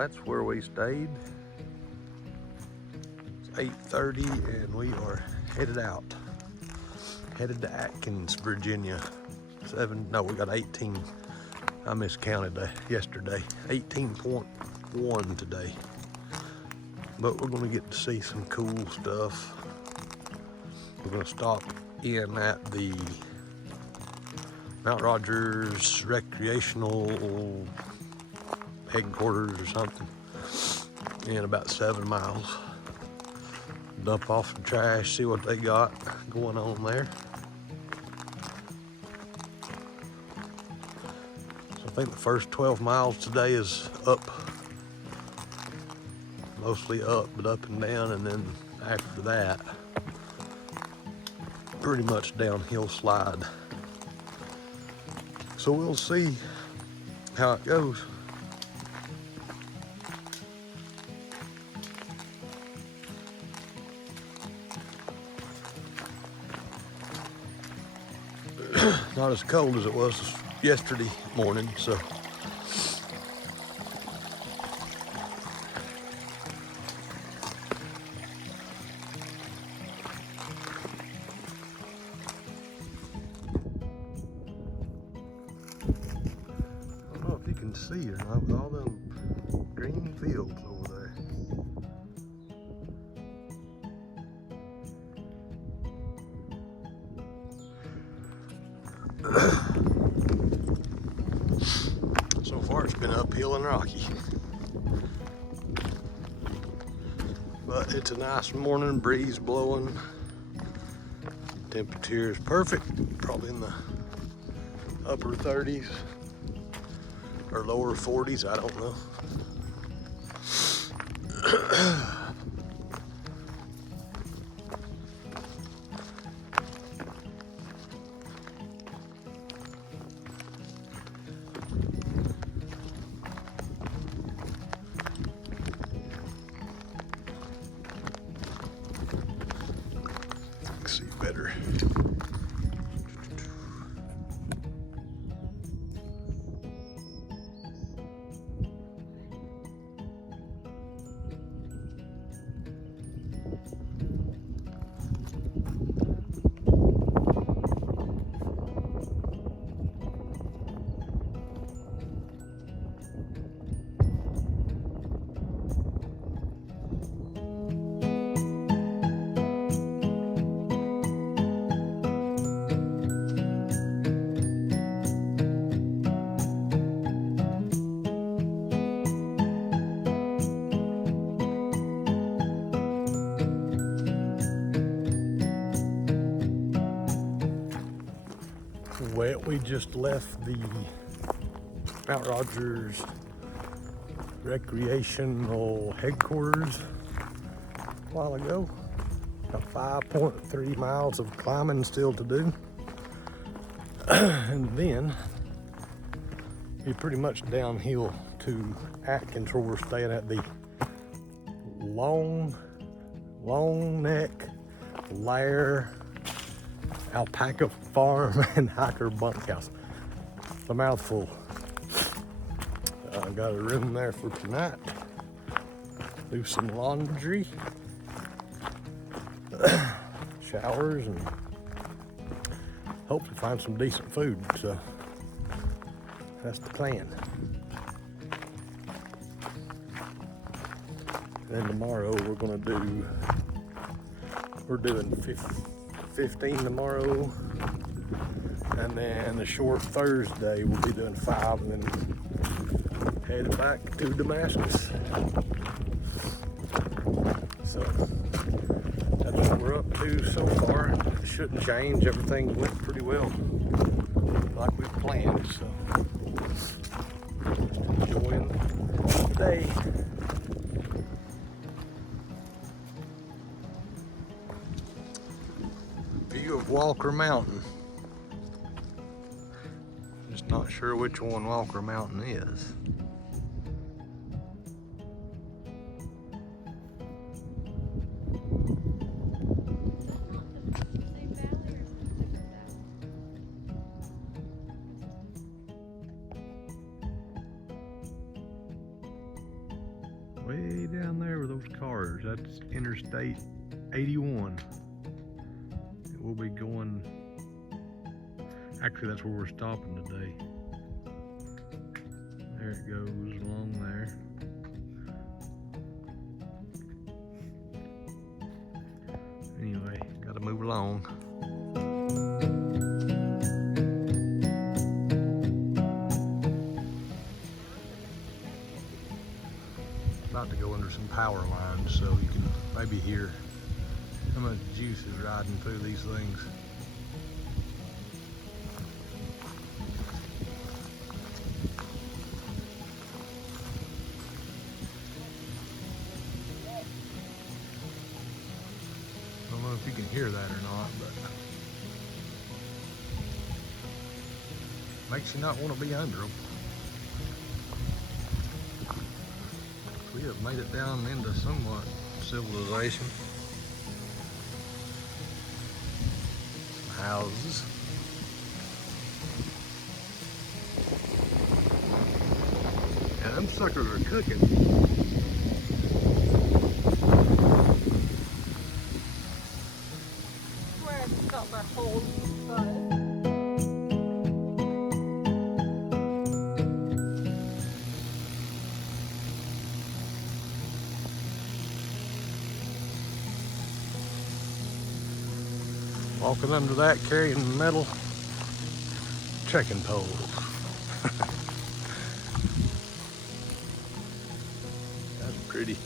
That's where we stayed. It's 8:30 and we are headed out. Headed to Atkins, Virginia. We got 18. I miscounted yesterday. 18.1 today. But we're gonna get to see some cool stuff. We're gonna stop in at the Mount Rogers recreational headquarters or something in about 7 miles. Dump off the trash, see what they got going on there. So I think the first 12 miles today is up, mostly up, but up and down, and then after that, pretty much downhill slide. So we'll see how it goes. Not as cold as it was yesterday morning, so. I don't know if you can see or not with all them green fields over there. So far it's been uphill and rocky, but it's a nice morning, breeze blowing, temperature is perfect, probably in the upper 30s or lower 40s, I don't know. See better. Well, we just left the Mount Rogers recreational headquarters a while ago. Got 5.3 miles of climbing still to do. And then be pretty much downhill to Atkins, where we're staying at the Long Neck Lair Alpaca Farm and Hiker Bunkhouse. It's a mouthful. I got a room there for tonight. Do some laundry, showers, and hopefully find some decent food. So that's the plan. Then tomorrow we're doing 15 tomorrow, and then the short Thursday we'll be doing 5, and then heading back to Damascus. So that's what we're up to so far. It shouldn't change. Everything went pretty well, like we planned. So just enjoying the day. View of Walker Mountain. Just not sure which one Walker Mountain is. there with those cars, that's Interstate 81. We'll be going, actually that's where we're stopping today. There it goes along there. Anyway, gotta move along. About to go under some power lines, so you can maybe hear how much juice is riding through these things. I don't know if you can hear that or not, but makes you not want to be under them. We have made it down into somewhat civilization. Some houses. And them suckers are cooking. Where it's got their whole bud. Walking under that, carrying metal trekking poles. That's pretty.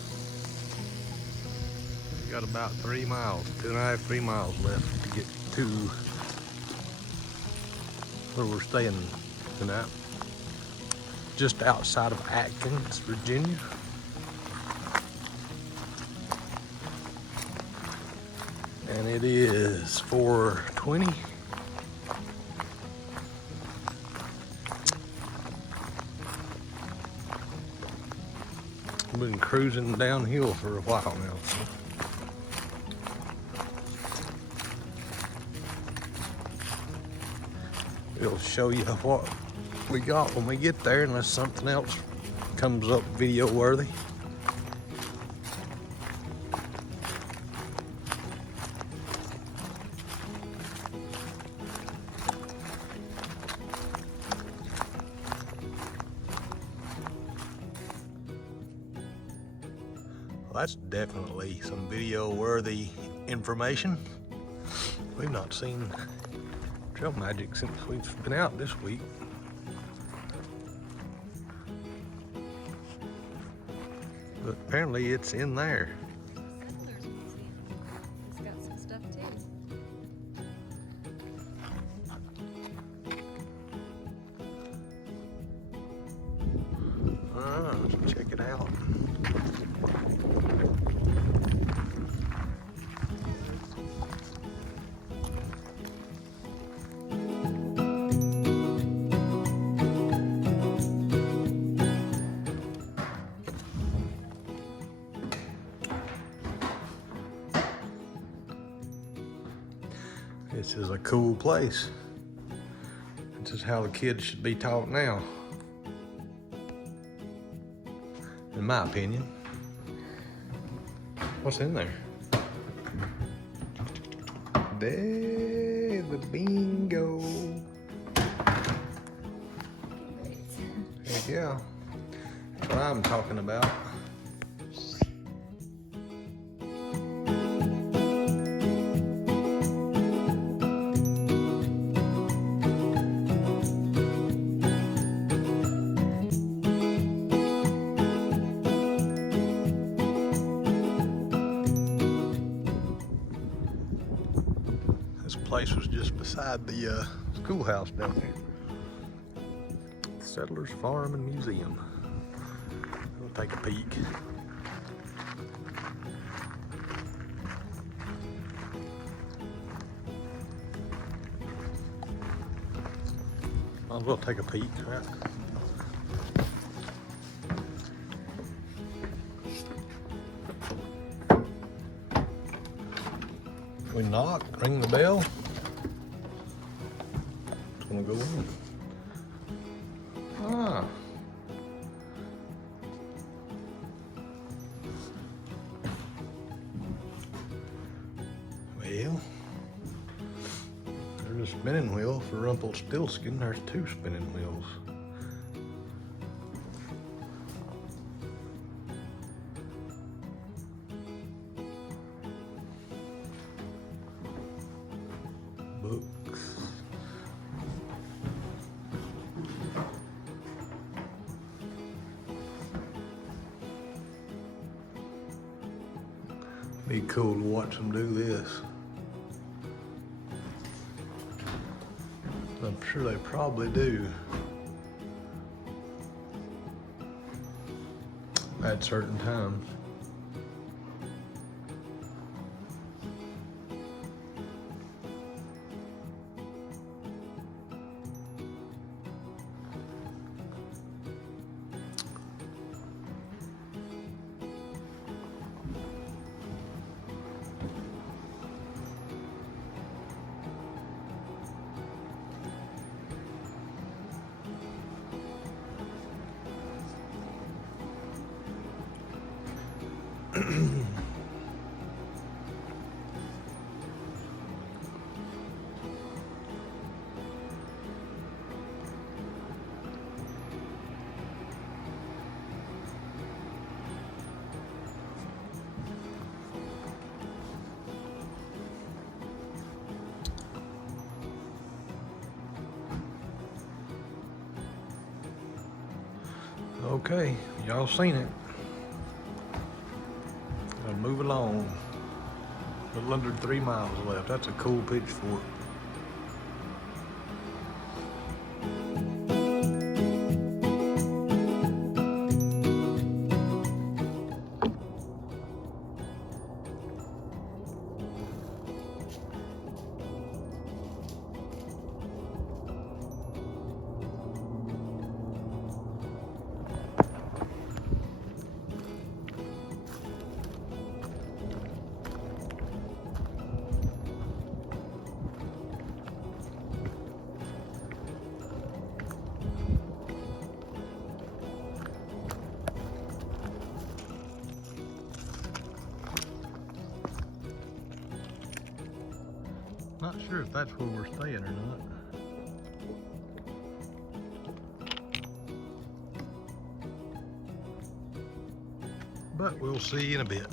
We got about 3 miles, 2.5, 3 miles left to get to where we're staying tonight. Just outside of Atkins, Virginia. And it is 4:20. We've been cruising downhill for a while now. We'll show you what we got when we get there, unless something else comes up video worthy. Well, that's definitely some video-worthy information. We've not seen trail magic since we've been out this week. But apparently it's in there. It's got some stuff too. Let's check it out. This is a cool place. This is how the kids should be taught now, in my opinion. What's in there? There, the bingo. Heck yeah. That's what I'm talking about. This place was just beside the schoolhouse down there. Settlers Farm and Museum. We'll take a peek. Might as well take a peek, right? We knock, ring the bell. It's gonna go in. Ah. hell? There's a spinning wheel for Rumpelstiltskin. There's 2 spinning wheels. Books. Be cool to watch them do this. I'm sure they probably do at certain times. Okay, y'all seen it. Gotta move along. A little under 3 miles left. That's a cool pitchfork. Not sure if that's where we're staying or not. But we'll see in a bit.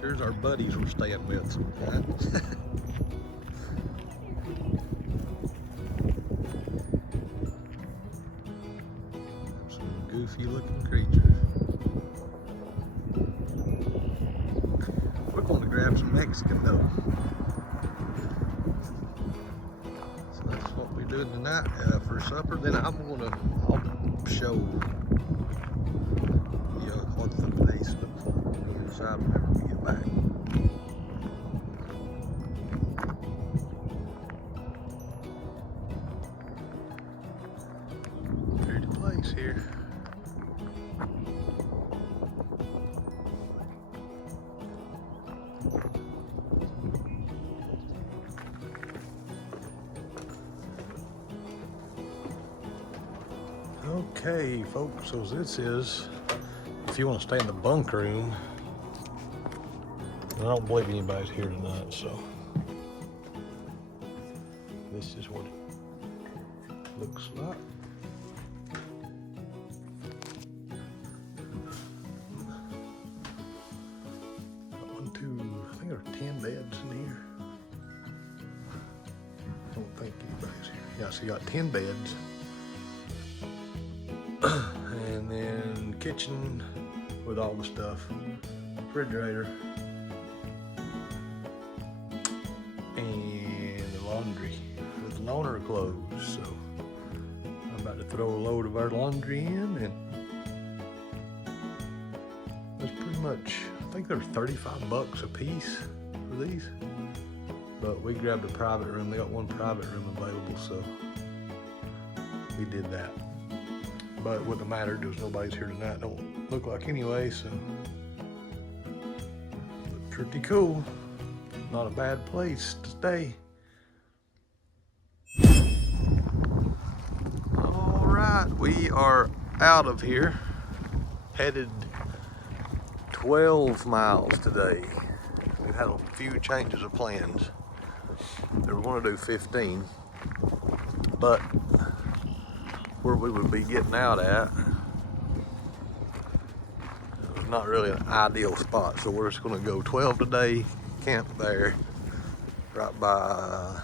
Here's our buddies we're staying with. Right? Some goofy looking creatures. We're going to grab some Mexican though. So that's what we're doing tonight for supper. Then I'll show you what the place looks like inside whenever we get back. Pretty place here. Okay, folks, so this is, if you want to stay in the bunk room, I don't believe anybody's here tonight, so this is what it looks like. One, two, I think there are 10 beds in here. I don't think anybody's here. Yeah, so you got 10 beds. And then kitchen with all the stuff, refrigerator, laundry with loaner clothes. So I'm about to throw a load of our laundry in, and that's pretty much, I think they're 35 bucks a piece for these. But we grabbed a private room. They got one private room available, so we did that. But it wouldn't have mattered because nobody's here tonight. Don't look like anyway, so pretty cool. Not a bad place to stay. All right, we are out of here. Headed 12 miles today. We've had a few changes of plans. They were going to do 15, but where we would be getting out at, it was not really an ideal spot, so we're just going to go 12 today, camp there, right by,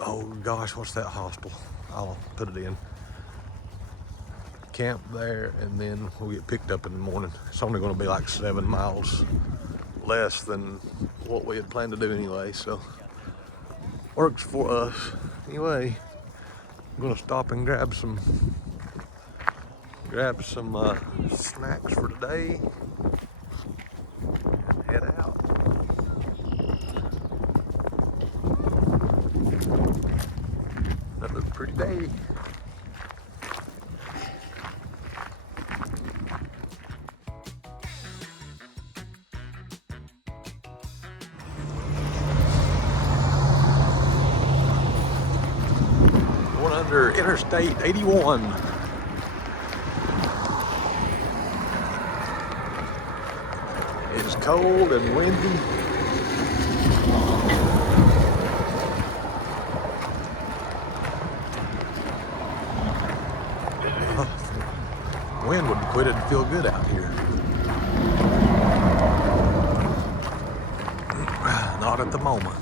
oh gosh, what's that hostel? I'll put it in. Camp there, and then we'll get picked up in the morning. It's only going to be like 7 miles less than what we had planned to do anyway, so works for us. Anyway, I'm gonna stop and grab some snacks for today and head out. Another pretty day. Under Interstate 81. It's cold and windy. Wind wouldn't quit, it'd feel good out here. Not at the moment.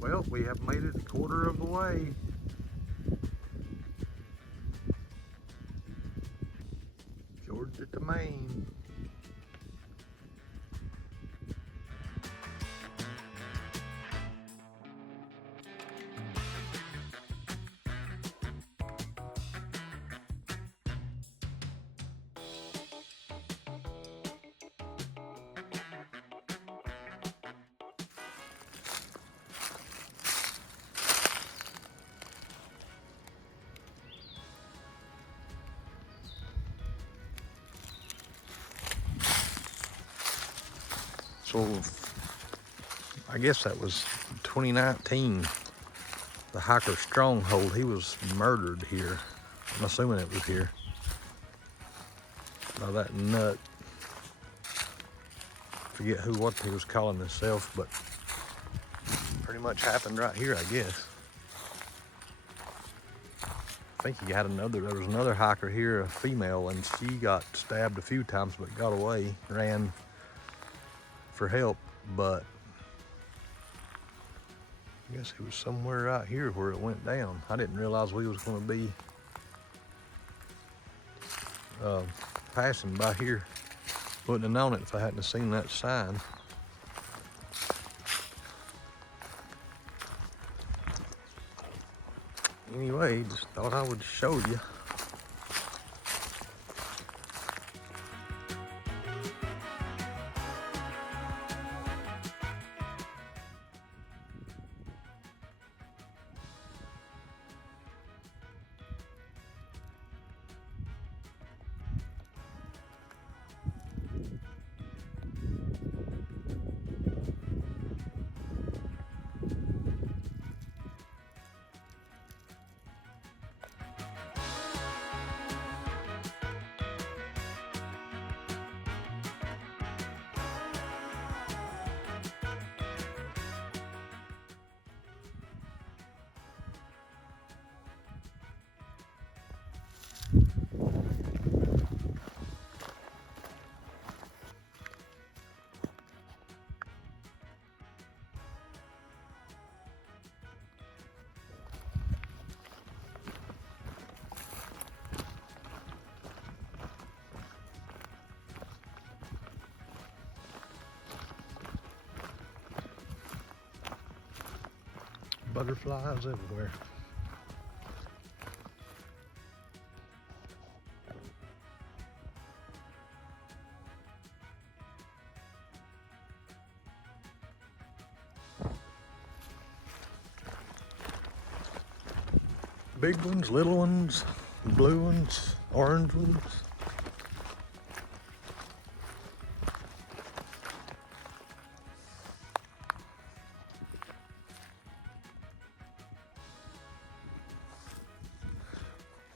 Well, we have made it a quarter of the way. Georgia to Maine. So I guess that was 2019, the hiker Stronghold. He was murdered here. I'm assuming it was here by that nut. Forget what he was calling himself, but pretty much happened right here, I guess. I think he had there was another hiker here, a female, and she got stabbed a few times but got away, ran for help, but I guess it was somewhere right here where it went down. I didn't realize we was going to be passing by here. Wouldn't have known it if I hadn't seen that sign. Anyway, just thought I would show you. Butterflies everywhere. Big ones, little ones, blue ones, orange ones.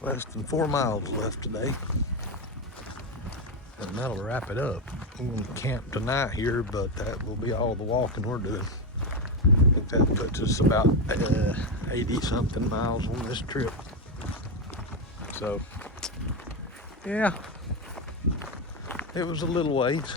Less than 4 miles left today, and that'll wrap it up. I'm going to camp tonight here, but that will be all the walking we're doing. I think that puts us about 80 something miles on this trip. So, yeah, it was a little ways.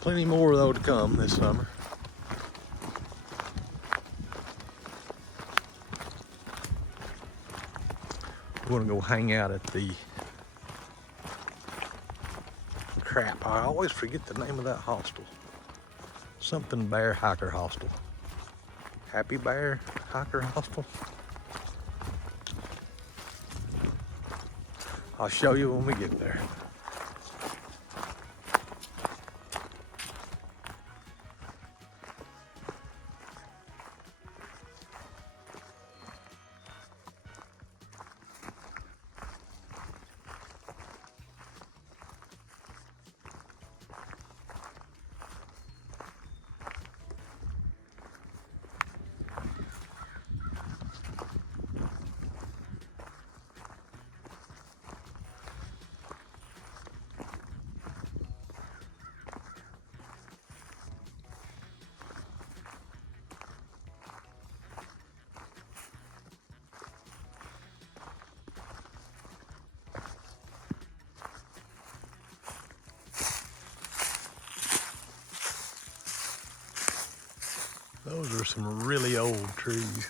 Plenty more though to come this summer. We're gonna go hang out at the crap. I always forget the name of that hostel. Something Bear Hiker Hostel. Happy Bear Hiker Hostel. I'll show you when we get there. Those are some really old trees.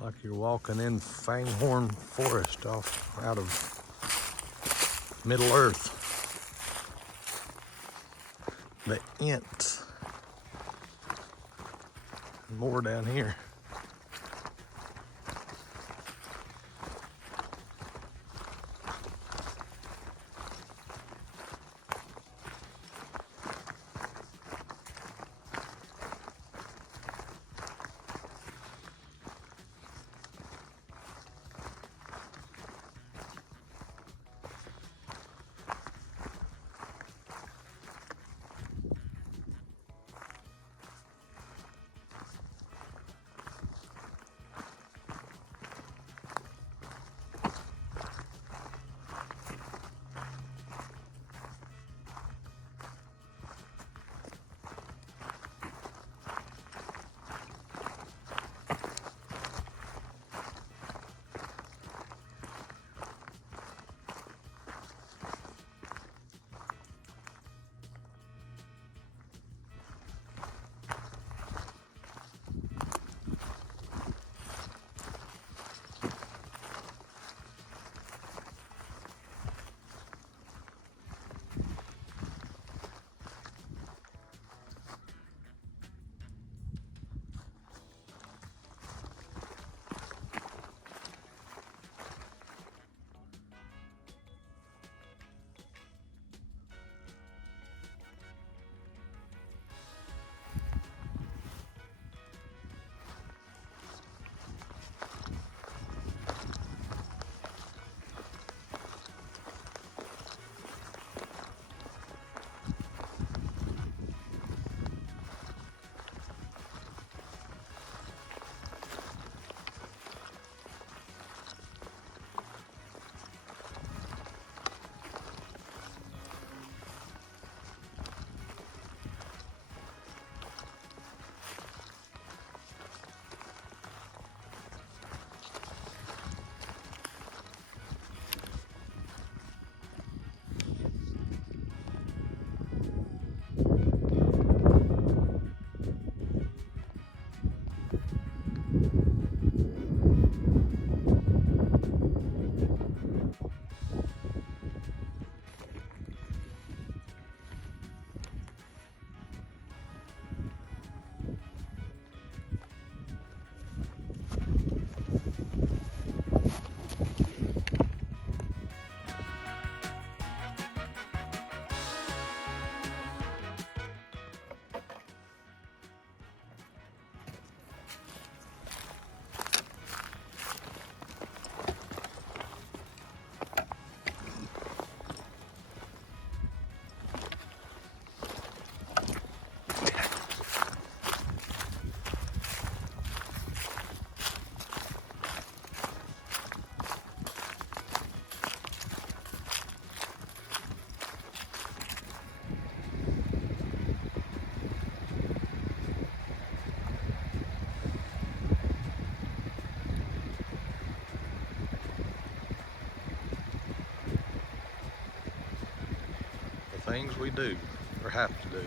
Like you're walking in Fanghorn Forest off out of Middle Earth. The Ents. More down here. things we do or have to do.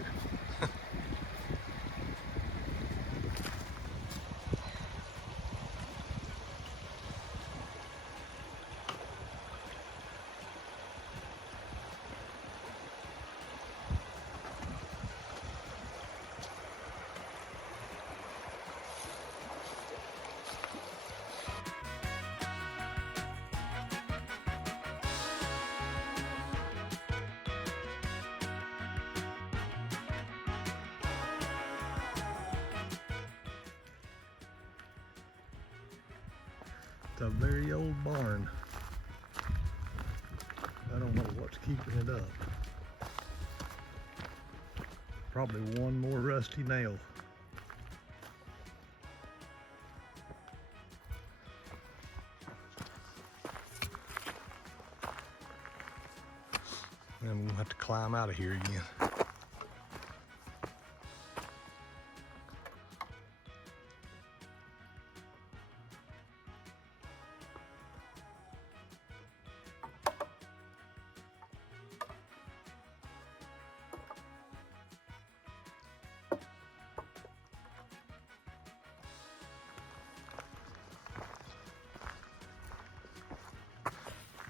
It's a very old barn. I don't know what's keeping it up. Probably one more rusty nail. And we'll have to climb out of here again.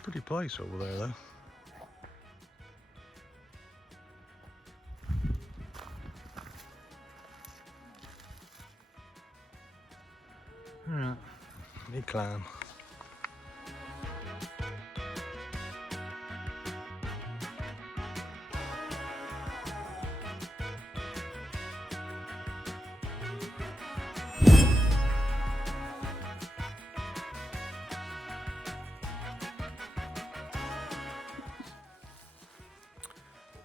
Pretty place over there though. Alright, let me climb.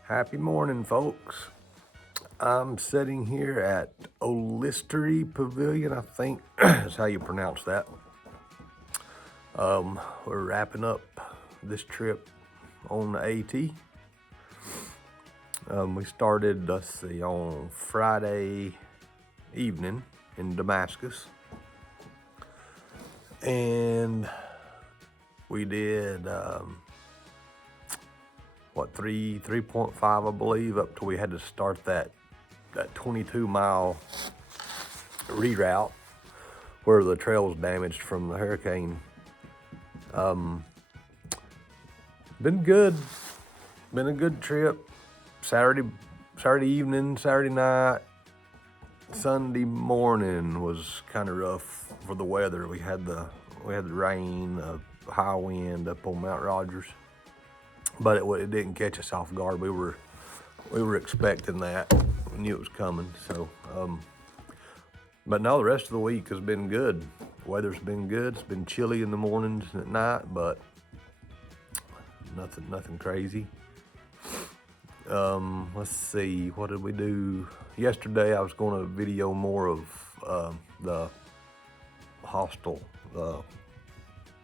Happy morning, folks. I'm sitting here at Olistery Pavilion, I think is how you pronounce that. We're wrapping up this trip on the AT. We started, let's see, on Friday evening in Damascus. And we did, 3.5, I believe, up till we had to start that 22-mile reroute where the trail was damaged from the hurricane. Been good. Been a good trip. Saturday evening, Saturday night, Sunday morning was kind of rough for the weather. We had the rain, high wind up on Mount Rogers. But it didn't catch us off guard. We were expecting that. We knew it was coming. So, but no, the rest of the week has been good. Weather's been good. It's been chilly in the mornings and at night, but nothing crazy. Let's see, what did we do yesterday? I was going to video more of the Hostel, the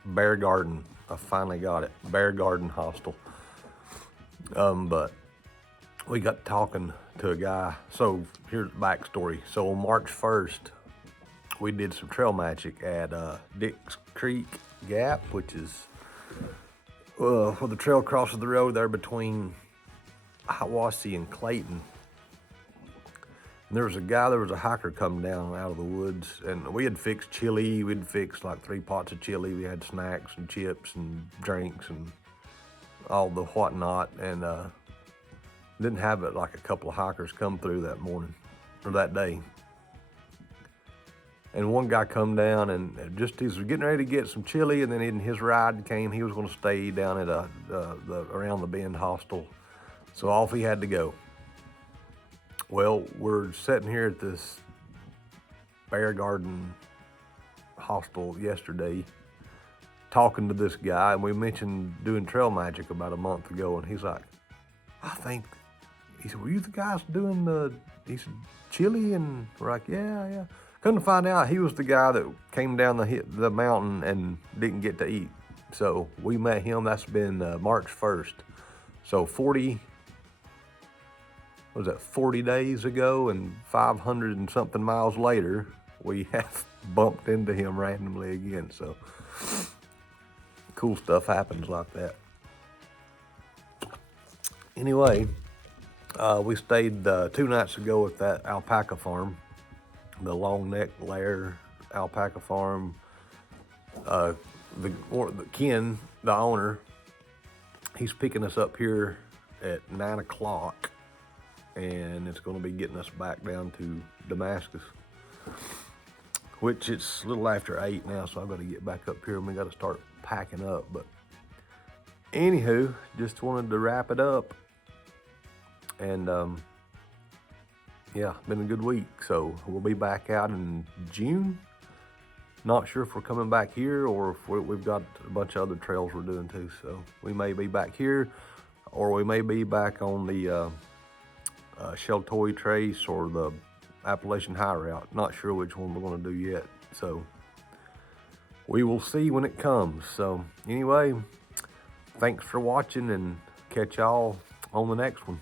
Bear Garden. I finally got it, Bear Garden Hostel. But we got talking to a guy. So here's the backstory. So on March 1st, we did some trail magic at Dix Creek Gap, which is where the trail crosses the road there between Hiawassee and Clayton. And there was a hiker coming down out of the woods, and we had fixed chili. We'd fixed like 3 pots of chili. We had snacks and chips and drinks and all the whatnot, and didn't have it like a couple of hikers come through that morning or that day. And one guy come down and he was getting ready to get some chili, and then in his ride came, he was going to stay down at the Around the Bend Hostel. So off he had to go. Well, we're sitting here at this Bear Garden Hostel yesterday, talking to this guy, and we mentioned doing trail magic about a month ago, and he's like, he said, were you the guys doing he said, chili? And we're like, yeah. Couldn't find out he was the guy that came down the mountain and didn't get to eat. So we met him. That's been March 1st. So 40 days ago, and 500 and something miles later, we have bumped into him randomly again. So cool stuff happens like that. Anyway, We stayed 2 nights ago at that alpaca farm, the long neck layer alpaca farm. Ken, the owner, he's picking us up here at 9 o'clock, and it's going to be getting us back down to Damascus, which it's a little after 8 now, so I've got to get back up here and we got to start packing up. But anywho, just wanted to wrap it up. And yeah, been a good week. So we'll be back out in June. Not sure if we're coming back here or if we've got a bunch of other trails we're doing too. So we may be back here, or we may be back on the Sheltoy Trace or the Appalachian High Route. Not sure which one we're going to do yet. So we will see when it comes. So anyway, thanks for watching, and catch y'all on the next one.